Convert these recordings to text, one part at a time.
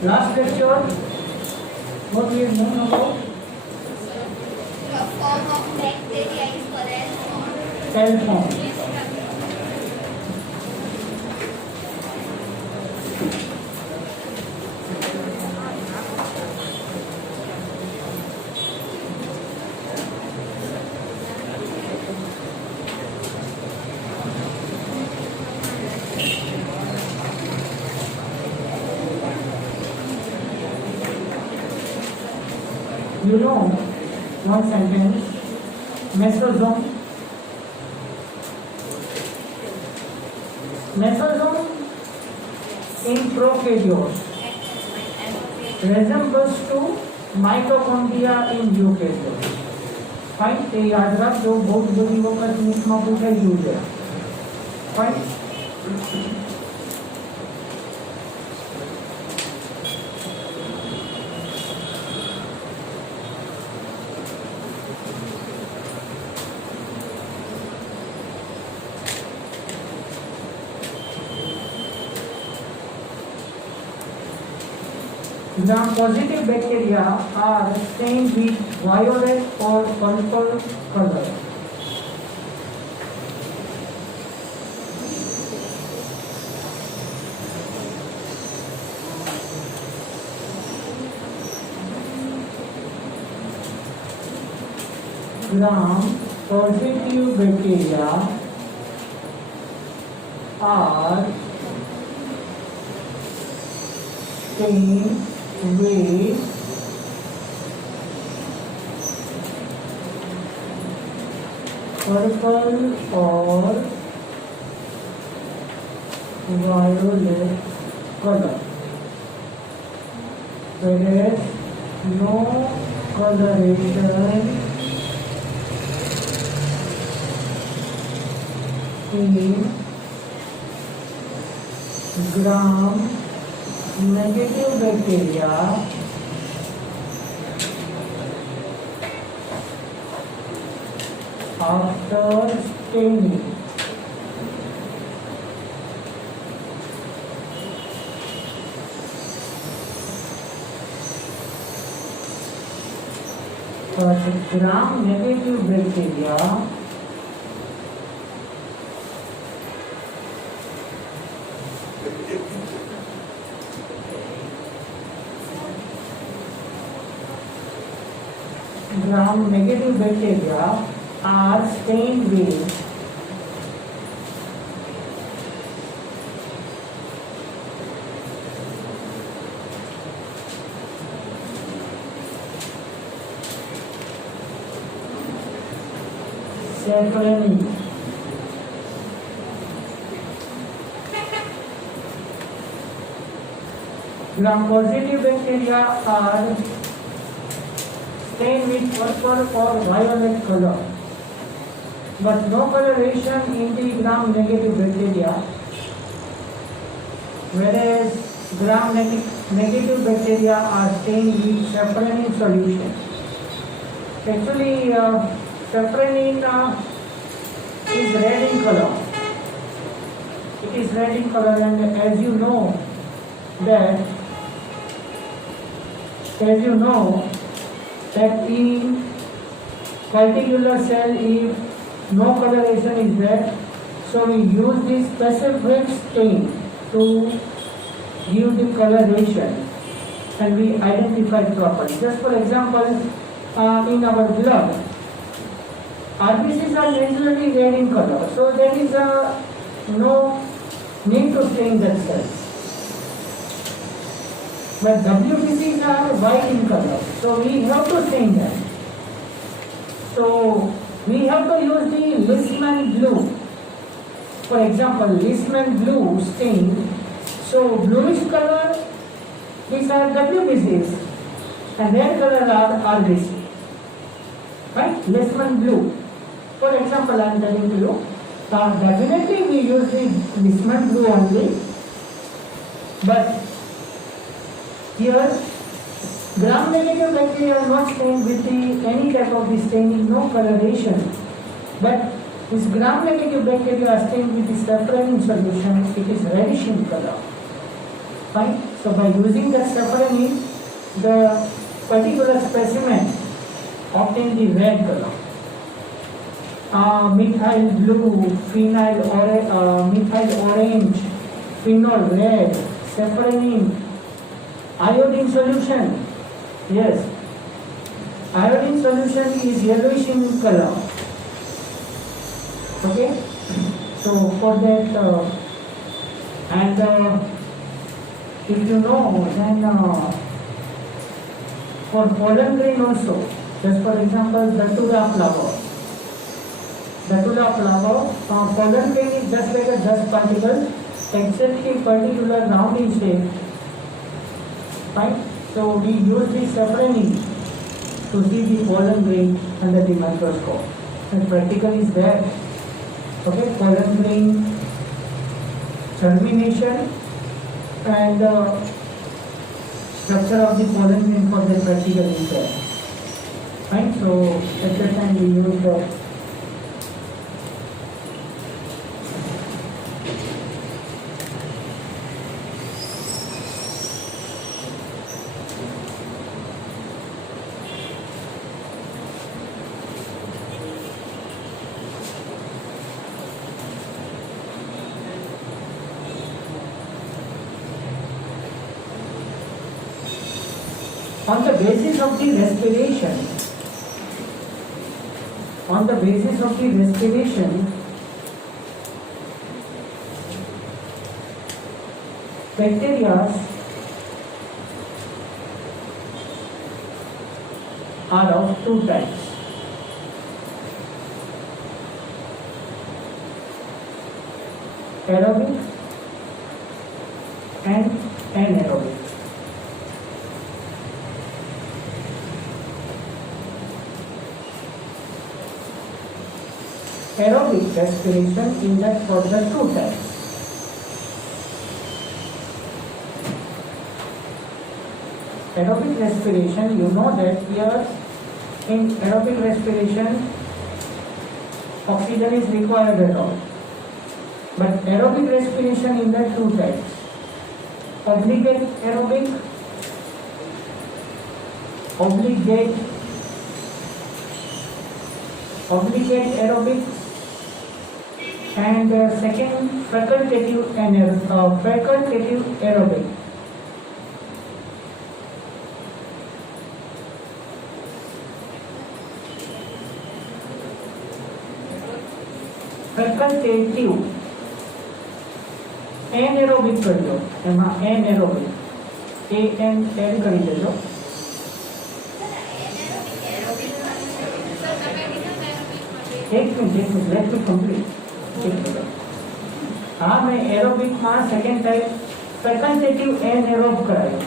Last lecture, what we have known about The form of bacteria is called cell form. You know one sentence, mesosome. Mesosome in prokaryotes resembles to mitochondria in eukaryotes. Fine, ये याद रख दो, बहुत बड़ी वक्त में पूछा use है. Fine. Gram-positive bacteria are stained with violet or purple color. Gram-positive bacteria are stained with purple or violet color. There is no coloration in gram-negative bacteria after staining. Gram-negative bacteria gram-negative bacteria are stained with safrani. Gram-positive bacteria are stained with purple or violet color, but no coloration in the gram-negative bacteria, whereas gram-negative bacteria are stained with safranin solution. Actually, safranin is red in color. It is red in color, and as you know that in particular cell, if no coloration is there, so we use this specific stain to give the coloration and we identify properly. Just for example, in our blood, RBCs are naturally red in color, so there is no need to stain that cell. But WBCs are white in color, so we have to stain them. So we have to use the Leishman blue. For example, Leishman blue stain. So bluish color, these are WBCs, and red color are RBC. Right? Leishman blue. For example, I am telling you, definitely we use the Leishman blue only, but here gram-negative bacteria are not stained with any type of the staining, no coloration. But this gram-negative bacteria are stained with the safranin solution. It is reddish in color. Fine. So by using the saprophyll, the particular specimen obtain the red color. Methyl blue, methyl orange, phenol red, saprophyll, iodine solution. Yes, iodine solution is yellowish in color. Okay, so for that, and if you know, then for pollen grain also, just for example, Datura flower. Datura flower, pollen grain is just like a dust particle, exactly particular round in shape. Fine. So we use the saprophyll to see the pollen grain under the microscope. And practical is there. Okay, pollen grain germination and structure of the pollen grain for the practical is there. Fine. So at that time we use the on the basis of the respiration, bacteria are of two types. Aerobic and anaerobic. Aerobic respiration is that for the two types. Aerobic respiration, you know that here in aerobic respiration, oxygen is required at all. But aerobic respiration in the two types. Obligate aerobic, obligate aerobic, and second facultative aerobic. Facultative anaerobic કરજો એમાં anaerobic an add કરી દેજો. एक minute let me complete. हाँ मैं aerobic में second type facultative एनाएरोब करायो.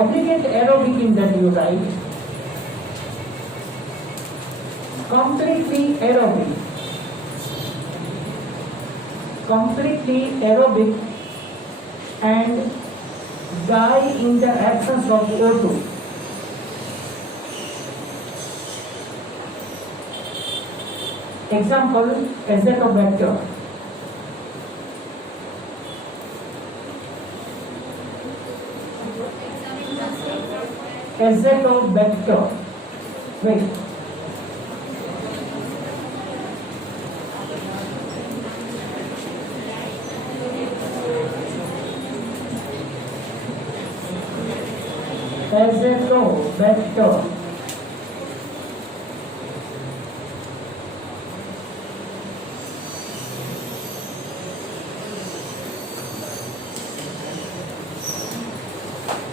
Obligate aerobic in that you write completely aerobic and die in the absence of O2. Example, Azotobacter. Azotobacter. Wait. Azotobacter.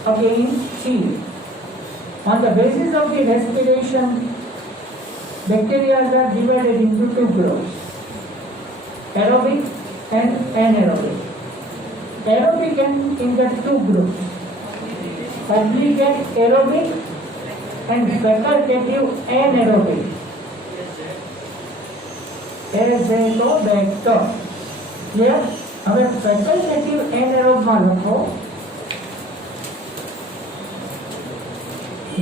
Again, see, on the basis of the respiration, bacteria are divided into two groups, aerobic and anaerobic. Aerobic in the two groups, obligate aerobic and facultative anaerobic. Azotobacter. Clear? હવે facultative anaerobe માં લખો.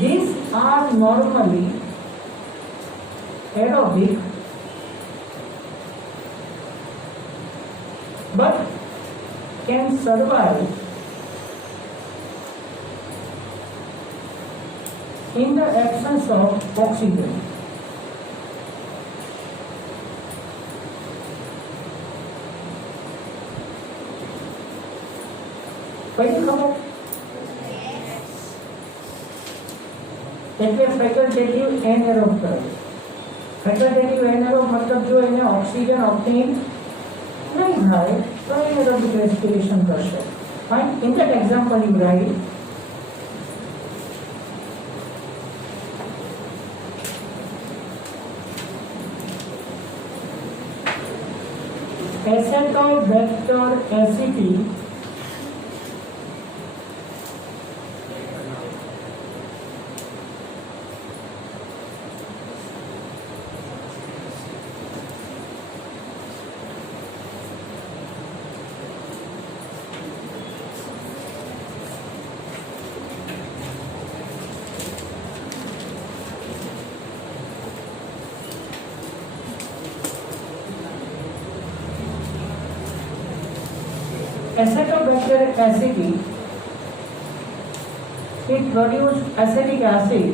This are normally aerobic but can survive in the absence of oxygen. पहली खबर એટલે ફેકલ્ટેટિવ એનએરોબ કરે. ફેકલ્ટેટિવ એનએરોબ मतलब जो એને ઓક્સિજન ઓબ્ટેન नहीं થાય તો એનએરોબિક રેસ્પિરેશન કરશે. Fine. In that example you write Acetobacter aceti Acetobacter aceti, it produces acetic acid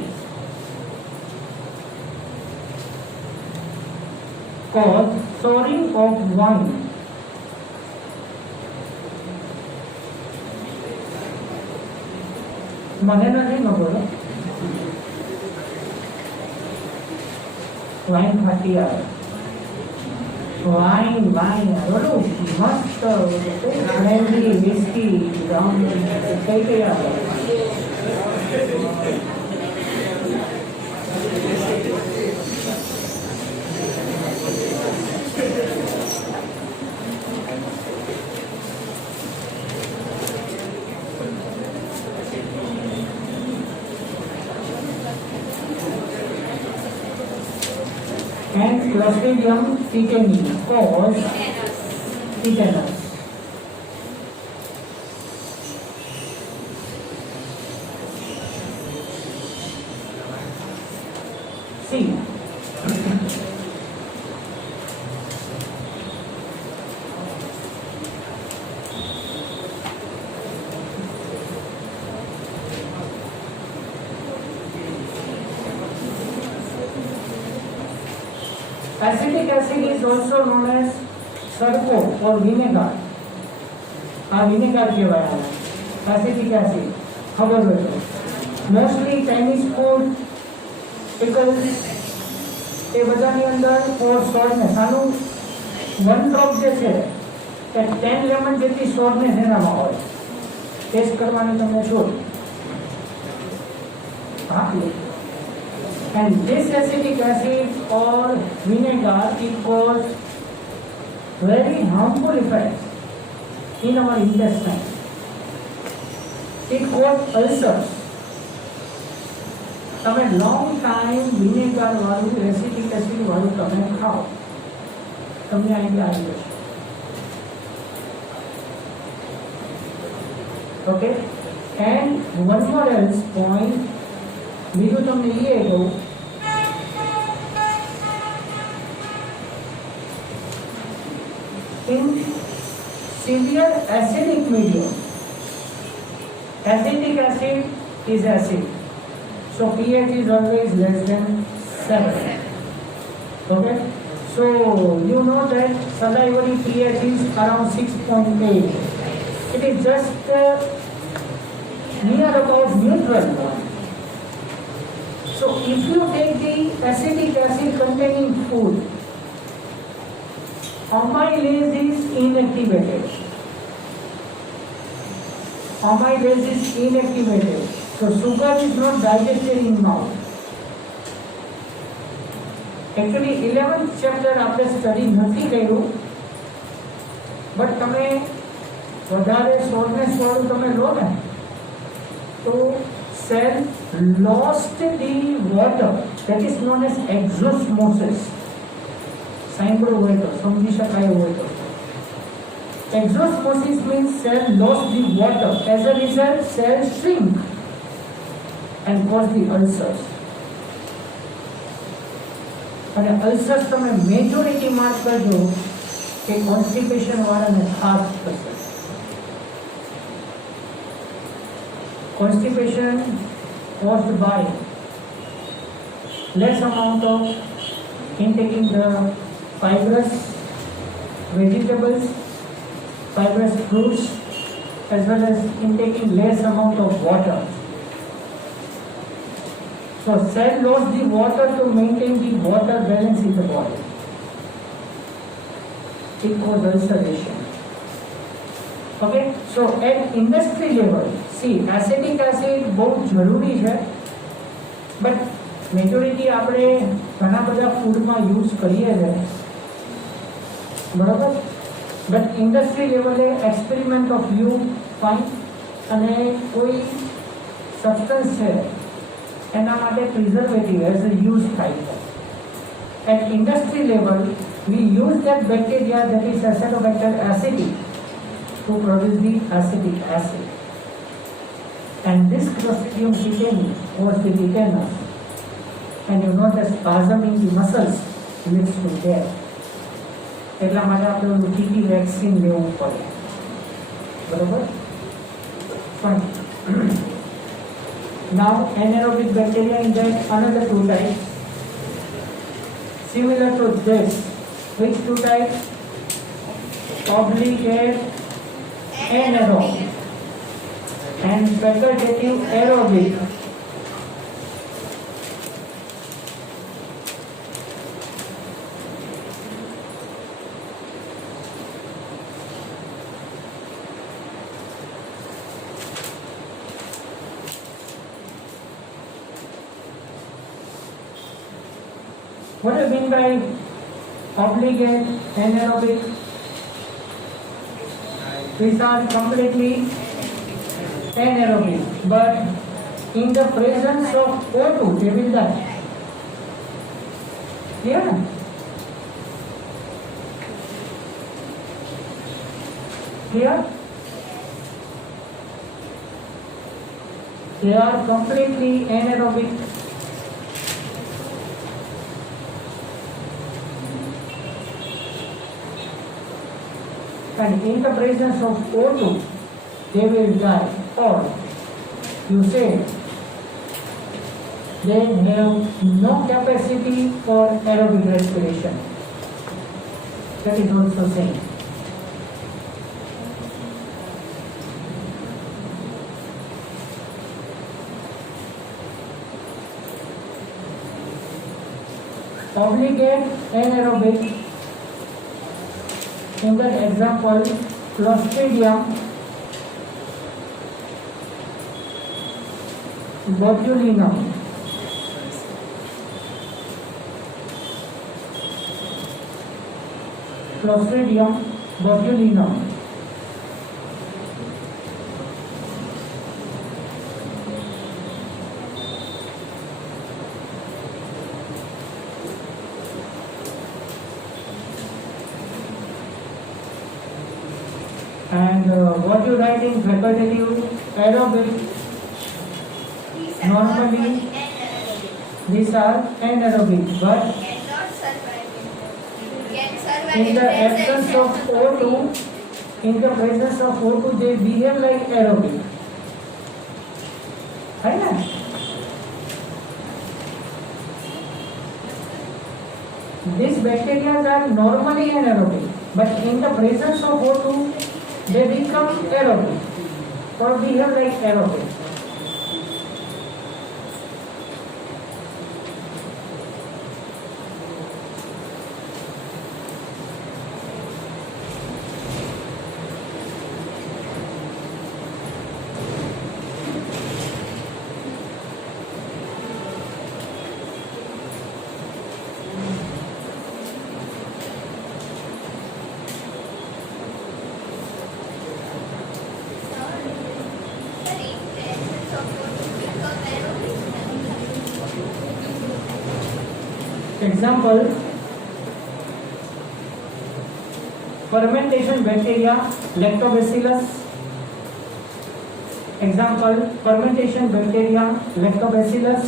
called souring of wine. મને નથી ખબર વાઇન ફાટી આવે. વાઇન ઓલું મસ્ત બ્રાન્ડી વિસ્કી બ્રાઉન કઈ કઈ આવે. And Clostridium tetani cause tetanus. See, acetic acid is also known as सरको or vinegar. આ vinegar કહેવાય આને. acetic acid ખબર હોય તો મોસ્ટલી ચાઇનીઝ ફૂડ pickles એ બધાની અંદર ફોર સોલ્ટનેસ આનું 1 ડ્રોપ જે છે તે 10 લેમન જેટલી સોલ્ટનેસ એનામાં હોય. ટેસ્ટ કરવાની તમને છોડ. હા. And this acetic acid or vinegar it causes very harmful effects in our intestine. It causes ulcers. તમે long time vinegar વાળું acetic acid વાળું તમે ખાઓ તમને આઈડિયા આવી જશે. Okay, and one more else point બીજું તમને એ કહું in severe acidic medium acetic acid is acid, so pH is always less than 7. Okay, so you know that salivary pH is around 6.8. It is just near about neutral. So if you take the acetic acid containing food, amylase is inactivated. Amylase is inactivated. So sugar is not digested in mouth. Actually 11th chapter આપણે study નથી કર્યું, but તમે વધારે સોલ્ટનેસ વાળું તમે લો ને તો cell lost the water, that is known as exosmosis. સાંભળવું હોય તો સમજી શકાય હોય તો exosmosis means cell lost the water, as a result cell shrink and cause the ulcers. અને અલ્સર્સ તમે મેજોરિટી માર્ક કરજો કે કોન્સ્ટિપેશન વાળાને ખાસ થશે. Constipation caused by less amount of intaking the fibrous vegetables, fibrous fruits, as well as intaking less amount of water. So cell lost the water to maintain the water balance in the body. It causes ulceration. Okay, so at industry level, see, acetic acid बहुत જરૂરી છે, but majority આપણે ઘણા બધા ફૂડમાં use કરીએ છે, બરાબર? but industry level experiment of you find અને કોઈ substance છે એના માટે preservative as a use થાય છે. At industry level, we use that bacteria that is Acinetobacter acidic to produce the acetic acid. And this Clostridium tetani was the tetanus. And you know the spasm in the muscles leads to death. એટલા માટે આપણે TT vaccine લેવું પડે, બરોબર? Fine. Now anaerobic bacteria in that another two types similar to this. Which two types? Obligate anaerobic and facultative aerobic. What do you mean by obligate anaerobic? These are completely anaerobic, but in the presence of O2, they will die. Yeah. Here, they are completely anaerobic. And in the presence of O2, they will die. Or you say they have no capacity for aerobic respiration. That is also same. Obligate anaerobic. In that example, Clostridium botulinum. Clostridium botulinum. And what you write in facultative aerobic, These are Normally- normally anaerobic. these are anaerobic, but Cannot survive can survive in the presence absence of O2, in the presence of O2, they behave like aerobic. है ना? These bacteria are normally anaerobic, but in the presence of O2, they become aerobic or behave like aerobic. Example, fermentation bacteria, lactobacillus, Example, fermentation bacteria, lactobacillus,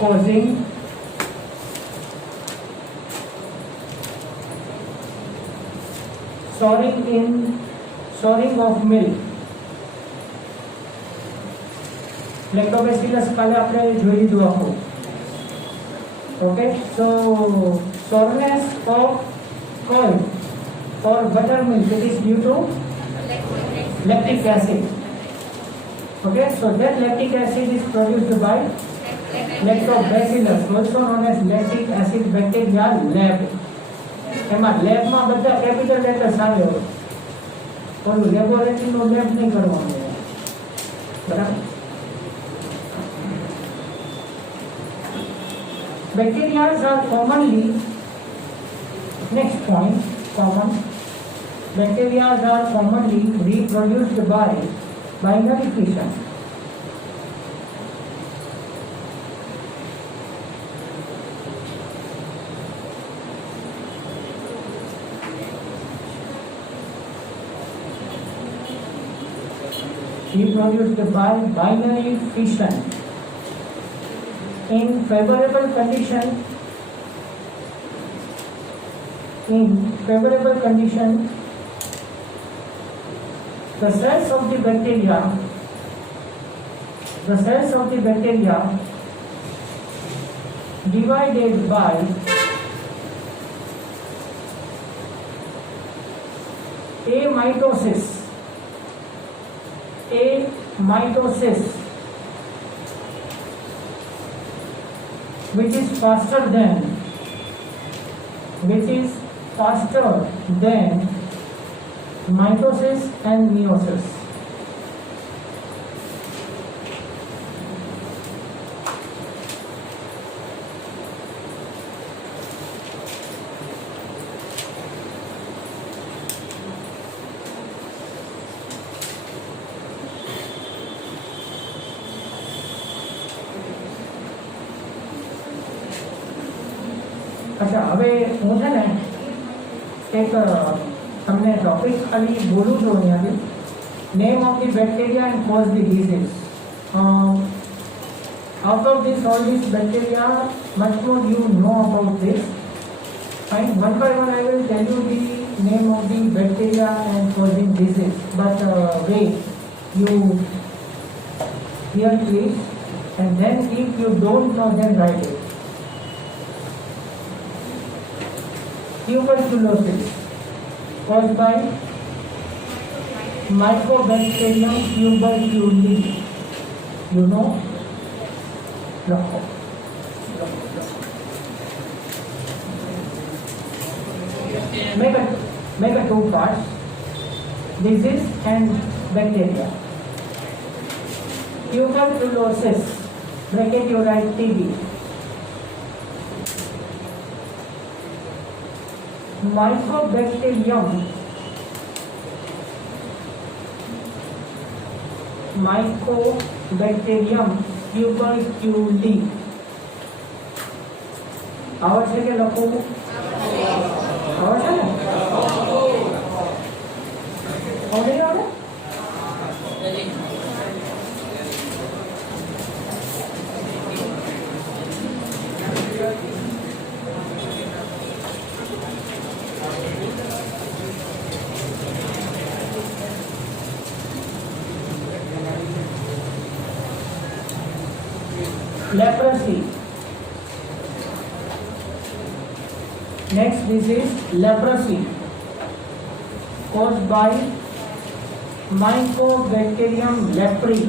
causing souring of milk. Lactobacillus કાલે આપણે જોઈ લીધું આખું. Okay, so sourness of curd or buttermilk, it is due to lactic acid. Okay, so that lactic acid is produced by lactobacillus, also known as lactic acid bacteria lab. એમાં લેબમાં બધા capital letters આવે. ઓલું લેબોરેટરીનું lab નહીં કરવાનું, બરાબર? Bacteria are commonly, next point, common. Bacteria are commonly reproduced by binary fission. Reproduced by binary fission. In favorable condition, the cells of the bacteria divided by amitosis, which is faster than mitosis and meiosis. अच्छा, હવે હું છે ને એક તમને topic ખાલી બોલું છું અહીંયાથી. Name of the bacteria and cause the disease. Out of this all these bacteria, much more you know about this. Fine, one by one I will tell you the name of the bacteria and causing disease. But wait, you hear please, and then if you don't know, then write it. Tuberculosis caused by Mycobacterium tuberculin. You know? No. Make a two parts. Disease and bacteria. Tuberculosis, bracket you write TB. Mycobacterium tuberculin. આવડે છે કે લખવું? આવડે છે ને? આવડે? Leprosy. Next disease, leprosy, caused by Mycobacterium leprae.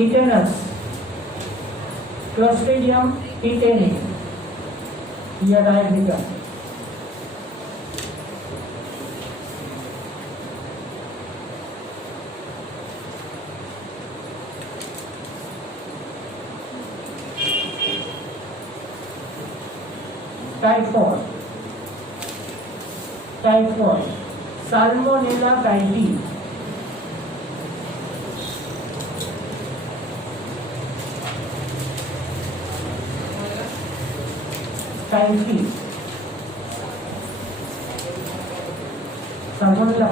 Tetanus, Clostridium tetani. Here I have written. typhoid, typhoid, Salmonella typhi, typhi, Salmonella.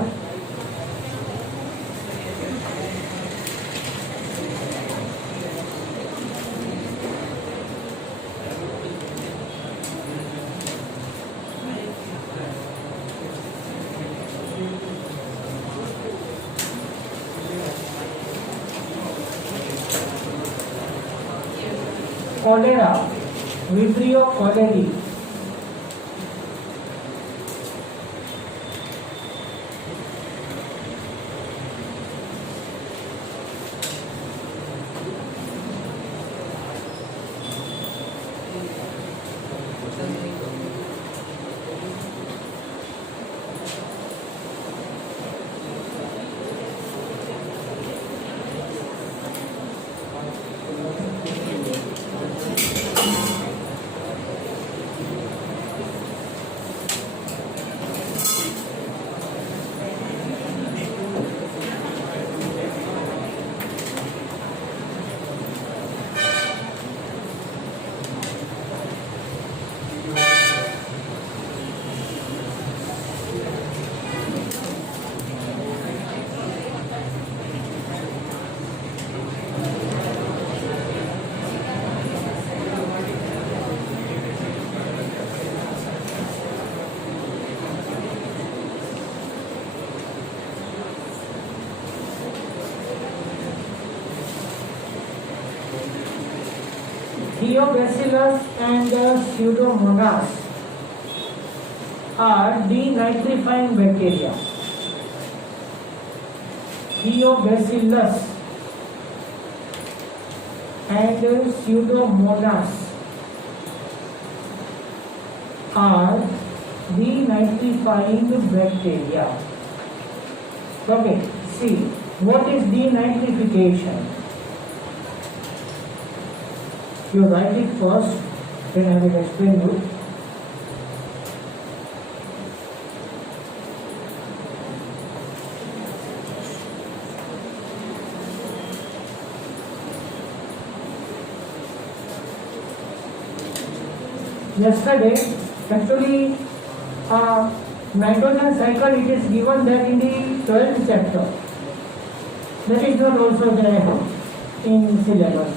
Cholera, Vibrio cholerae, Theobacillus and Pseudomonas are denitrifying bacteria. Theobacillus and Pseudomonas are denitrifying bacteria. Okay, see, what is denitrification? You write it first, then I will explain you. Yesterday, actually, nitrogen cycle, it is given that in the 12th chapter. That is not also there in syllabus.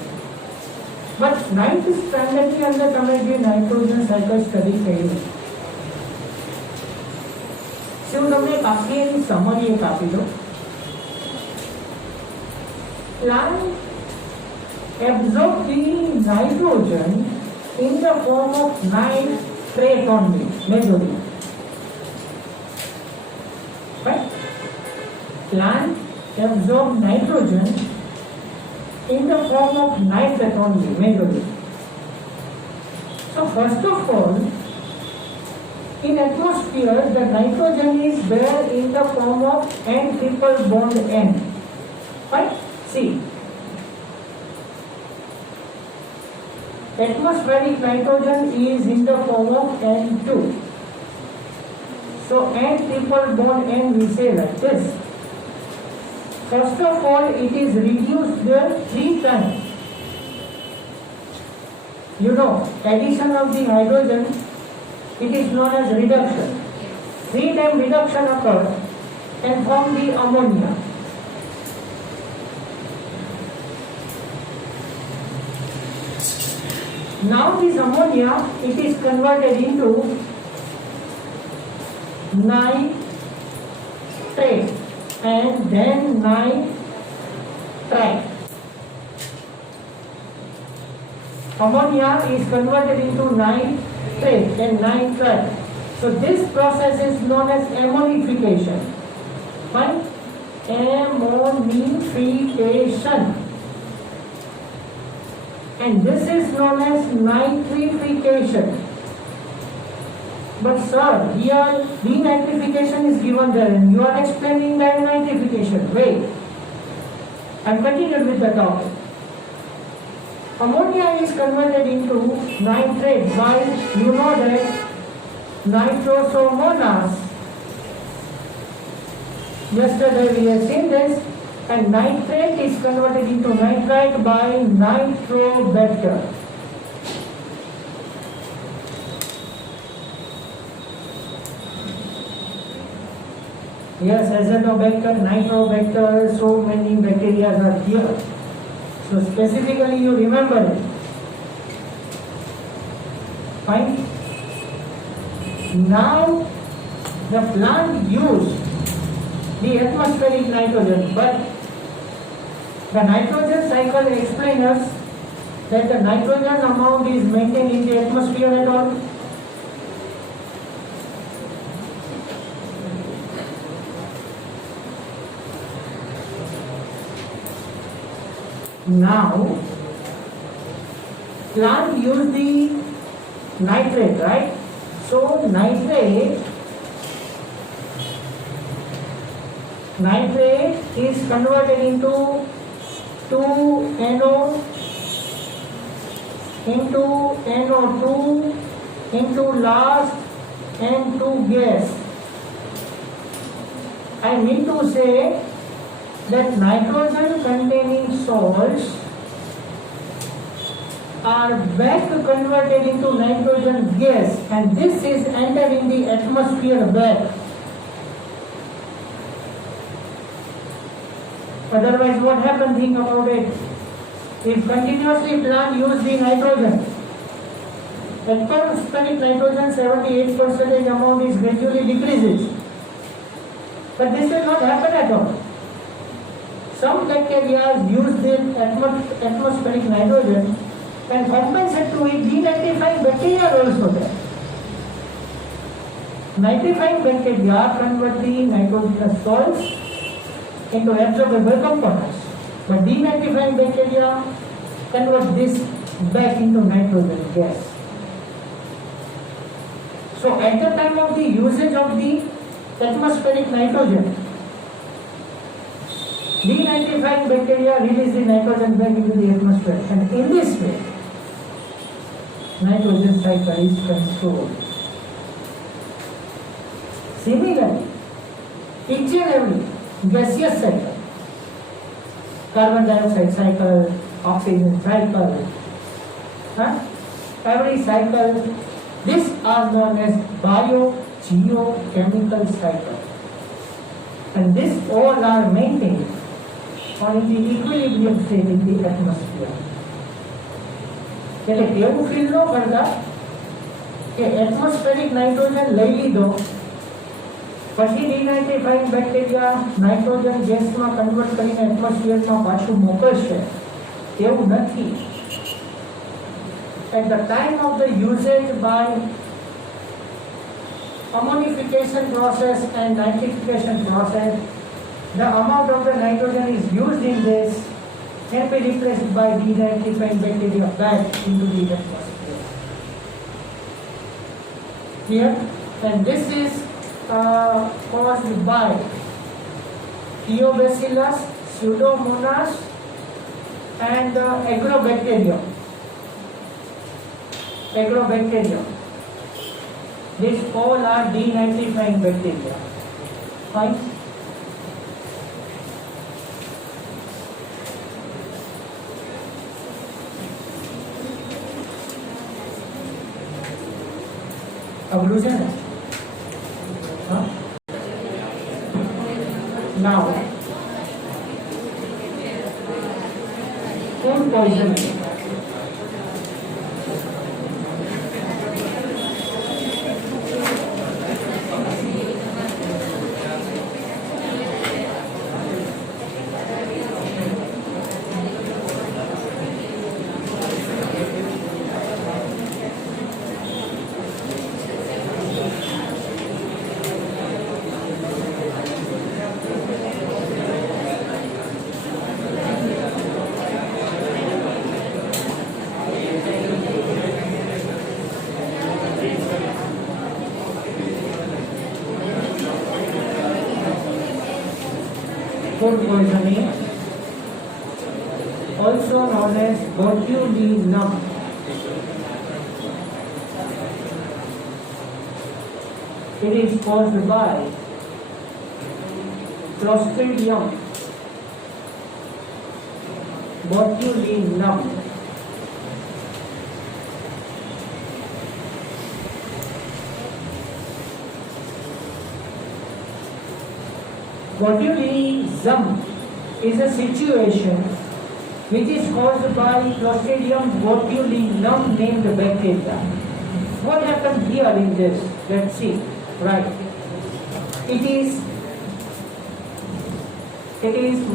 But 9th standard के अंदर તમે જે nitrogen cycle study કરી છે હું તમને બાકી એની summary એક આપી દઉં. Plant absorb the nitrogen in the form of nitrate only, majorly. Right? Plant absorb nitrogen in the form of nitrate only, majorly. So first of all, in atmosphere, the nitrogen is there in the form of N triple bond N. Right? See, atmospheric nitrogen is in the form of N2. So N triple bond N we say like this. First of all, it is reduced there 3 times. You know, addition of the hydrogen, it is known as reduction. 3 time reduction occurs and form the ammonia. Now this ammonia, it is converted into nitrate and then nitrite. Ammonia is converted into nitrate and nitrite. So this process is known as ammonification. Fine? Ammonification. And this is known as nitrification. But sir, here denitrification is given there and you are explaining that nitrification. Wait, I'm continuing with the topic. Ammonia is converted into nitrate by, you know that nitrosomonas. Yesterday we have seen this, and nitrate is converted into nitrite by nitrobacter. Yes, azotobacter, nitrobacter, so many bacteria are here. So specifically you remember it. Fine. Now the plant used the atmospheric nitrogen, but the nitrogen cycle explains us that the nitrogen amount is maintained in the atmosphere at all. Now, plant use the nitrate, right? So nitrate is converted into 2NO into NO2 into last N2 gas. I mean to say that nitrogen containing salts are back converted into nitrogen gas, and this is entered in the atmosphere back. Otherwise what happens, think about it. If continuously plant use the nitrogen, atmospheric nitrogen 78% amount is gradually decreases. But this will not happen at all. Some bacteria use the atmospheric nitrogen and compensate to it denitrifying bacteria are also there. Nitrifying bacteria convert the nitrogenous salts into absorbable components, but denitrifying bacteria convert this back into nitrogen gas. So at the time of the usage of the atmospheric nitrogen, denitrifying bacteria release the nitrogen back into the atmosphere, and in this way, nitrogen cycle is controlled. Similarly, each and every gaseous cycle, carbon dioxide cycle, oxygen cycle, every cycle, these are known as biogeochemical cycle, and these all are maintained on the equilibrium state in the atmosphere. એટલે એવું feel ન કરતા કે atmospheric nitrogen લઈ લીધો પછી ડિનાઇટ્રીફાઈંગ bacteria nitrogen ગેસમાં convert કરીને એટમોસ્ફિયરમાં પાછું મોકલશે, એવું નથી. At the time of the usage by ammonification process and nitrification process, the amount of the nitrogen is used in this can be replaced by denitrifying bacteria back into the atmosphere. Here, and this is caused by Thiobacillus, Pseudomonas, and Agrobacterium. These all are denitrifying bacteria. Fine. અઘરું છે ને? Now, food poisoning. Food poisoning, also known as botulinum. It is caused by Clostridium botulinum. Botulism is a situation which is caused by Clostridium botulinum named bacteria. What happened here in this? Let's see. Right. It is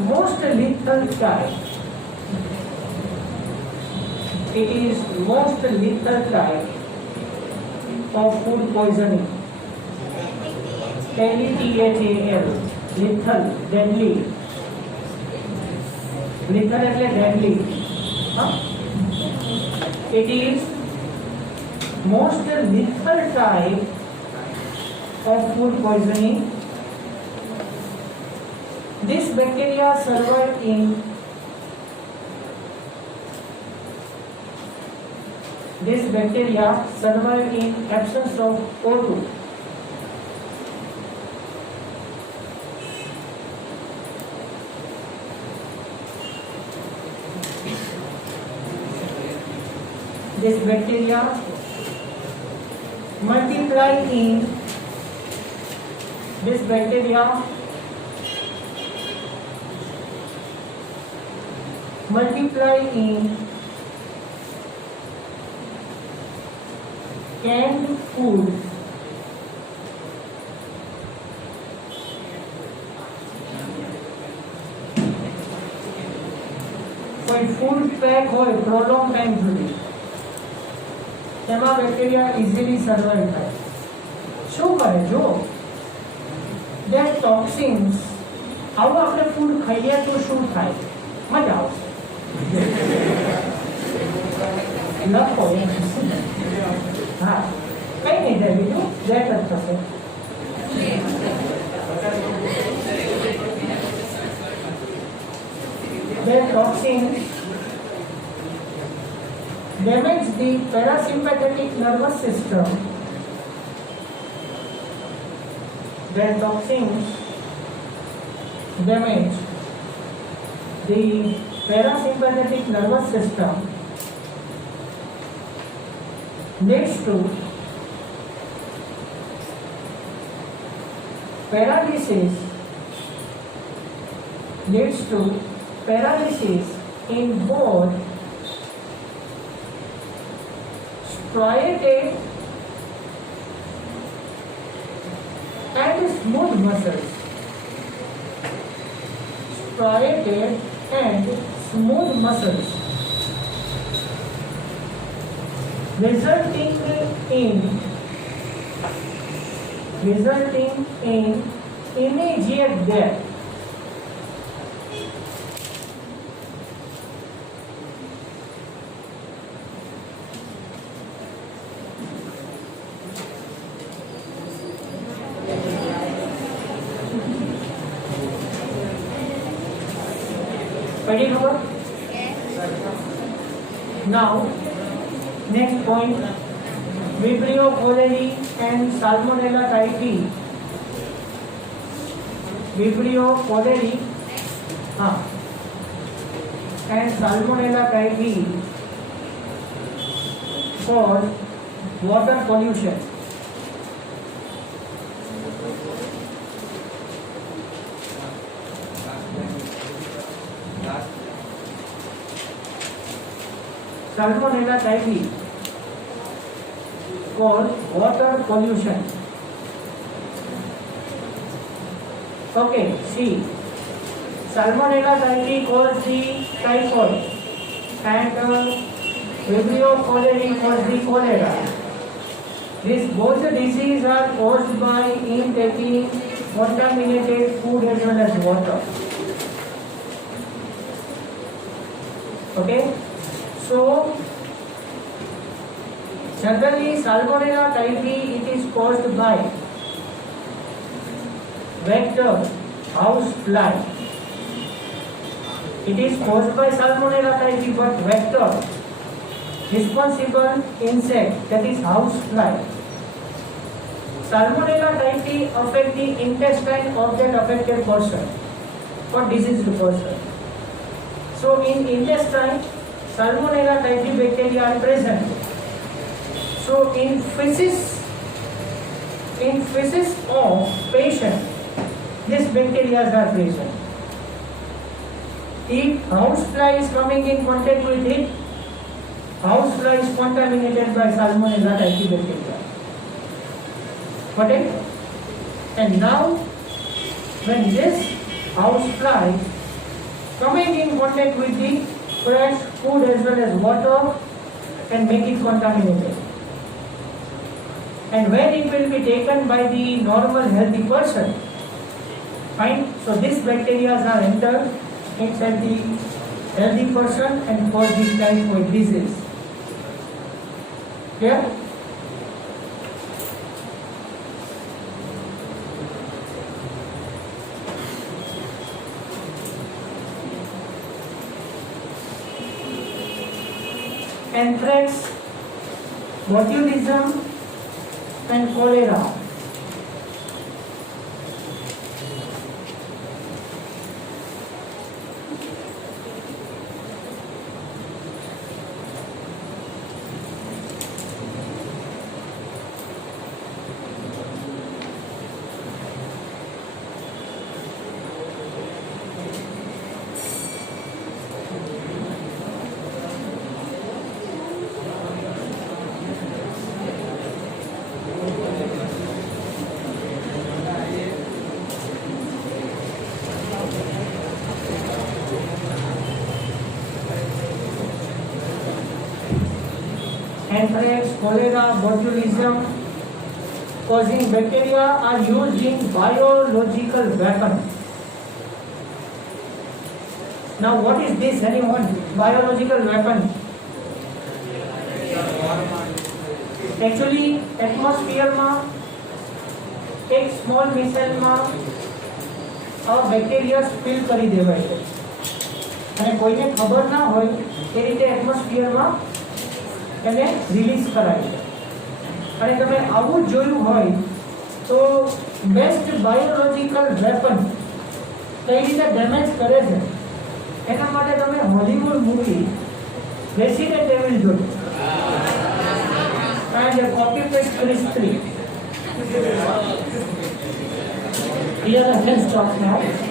most lethal type. It is most lethal type of food poisoning. LETHAL. Lethal, deadly. Lethal એટલે deadly. It is most lethal type of food poisoning. This bacteria survive in absence of O2. This bacteria multiply in canned food કોઈ food pack હોય prolong time સુધી તેમાં bacteria easily survive થાય. શું કરે જો that toxins આવું આપણે ફૂડ ખાઈએ તો શું થાય? મજા આવશે. લખો હા કઈ નહીં થાય બીજું જેટ જ થશે. Their toxins damage the parasympathetic nervous system. Their toxins damage the parasympathetic nervous system, leads to paralysis in both striated and smooth muscles. Striated and smooth muscles, resulting in immediate death. Ready, Robert? Now, next point, Vibrio cholerae and Salmonella typhi. Vibrio cholerae and Salmonella typhi cause water pollution. Salmonella typhi cause water pollution. Okay, see, Salmonella typhi cause the typhoid and Vibrio cholerae cause the cholera. Both the diseases are caused by intaking contaminated food as well as water. Okay. So, generally Salmonella typhi it is caused by vector house fly. It is caused by Salmonella typhi, but vector responsible insect, that is house fly. Salmonella typhi affect the intestine of that affected person or diseased person. So in intestine, Salmonella typhi bacteria are present. So in feces of patient, these bacteria are present. If housefly is coming in contact with it, housefly is contaminated by Salmonella typhi bacteria. Got it? And now, when this housefly coming in contact with the fresh food as well as water and make it contaminated. And when it will be taken by the normal healthy person, fine. So these bacteria are entered inside the healthy person and cause this typhoid disease. Clear? Anthrax, botulism, and cholera. Anthrax, cholera, botulism causing bacteria are used in biological weapon. Now what is this anyone? Biological weapon. Actually atmosphere માં એક small missile માં bacteria spill કરી દેવાય છે અને કોઈને ખબર ના હોય એ રીતે એટમોસ્ફિયરમાં એને રિલીઝ કરાય છે અને તમે આવું જોયું હોય તો બેસ્ટ બાયોલોજિકલ વેપન કઈ રીતે ડેમેજ કરે છે એના માટે તમે હોલિવૂડ મૂવી રેસિડેન્ટ એવિલ જોજો and copy paste Chris 3. Here I can stop now.